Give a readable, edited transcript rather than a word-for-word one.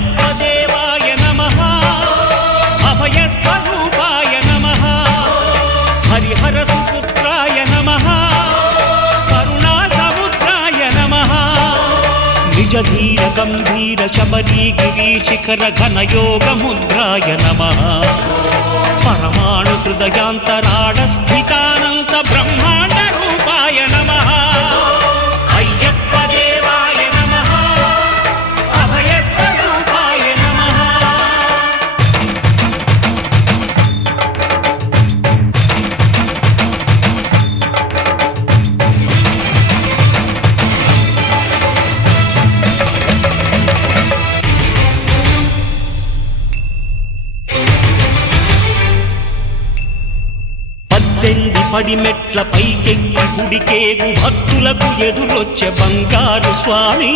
అయ్యప్ప దేవాయ నమః అభయ స్వరూపాయ నమః హరిహర సుపుత్రాయ నమః కరుణా సముద్రాయ నమః నిజ ధీర గంభీర శబరీ గిరి శిఖర ఘనయోగ ముద్రాయ నమః పరమాణు హృదయాంతరాళ స్థితానంత బ్రహ్మాండ రూపాయ నమః అయ్యప్ప దేవాయ నమః అభయ స్వరూపాయ నమః పద్దెంది పడిమెట్ల పైకెక్కి గుడికేగు భక్తులకు ఎదురొచ్చే బంగారు స్వామి